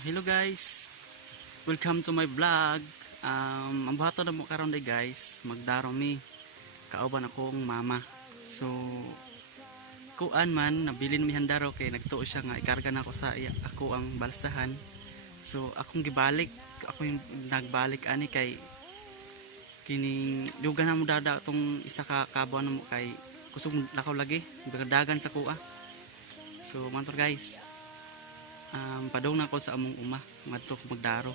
Hello guys, welcome to my vlog. Ang buhaton na mo karon day guys, magdaro mi kauban akong mama. So kuan man nabilin mi handaro kay nagtuo siya nga ikarga na ako sa ako ang balsahan. So akong gibalik, ako yung nagbalik ani kay kining dugan na mo dada tong isa ka kabuan mo kay kusog lakaw lagi, dagan sa kuha. So mantor guys. Padong na ko sa among uma ngadto ko magdaro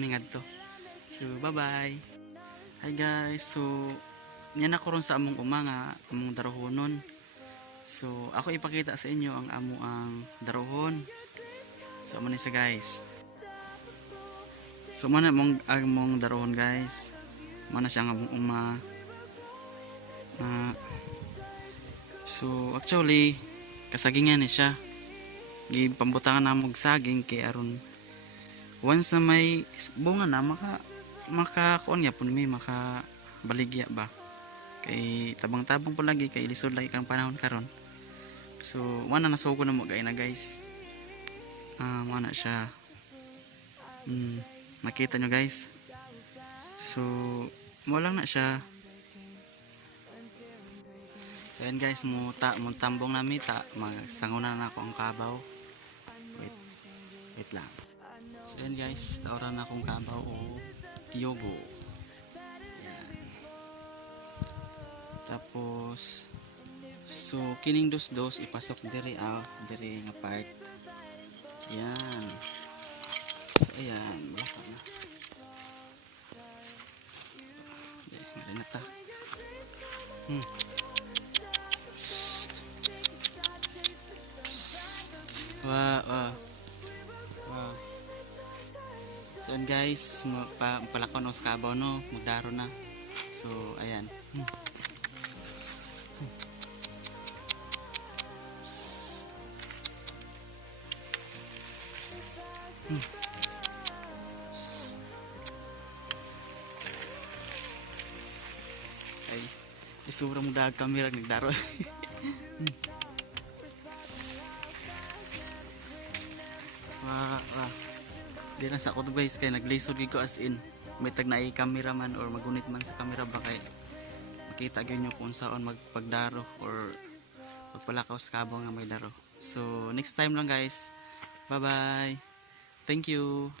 mi ngadto. So bye bye. Hi guys, so yan ako ron sa among uma nga among darohonon. So ako ipakita sa inyo ang amo ang darohon. So amo ni sa guys. So mana among darohon guys, mana siya ang among uma. So actually kasagingan ni siya, gipambutangan na mog saging kay aron once na may bunga na maka kuan ya pud mi maka baligya ba kay tabang-tabang po lagi kay lisod lagi kang panahon karon. So wala na sugo na mo gay na guys. Wala siya. Nakita nyo guys. So wala na siya. So yan guys, mo tambong nami magsanguna na ako ang kabaw. Wait lang. So yan guys, taoran na akong kabaw o kiyogo. Yan. Tapos so kining dos ipasok diri nga part. Yan. So ayan, malaka na. Ngari na ta. Wow. So and guys, palakaw no sa kabaw no, magdaro na. So ayan. Ay, isura mo dag kamera nagdaro. Di na sa ako guys kay naglisod ko as in may tag na cameraman or magunit man sa camera ba kay makita gyud nyo kung saan magpagdaro or magpalakaw sa kabaw nga may daro. So next time lang guys, bye bye, thank you.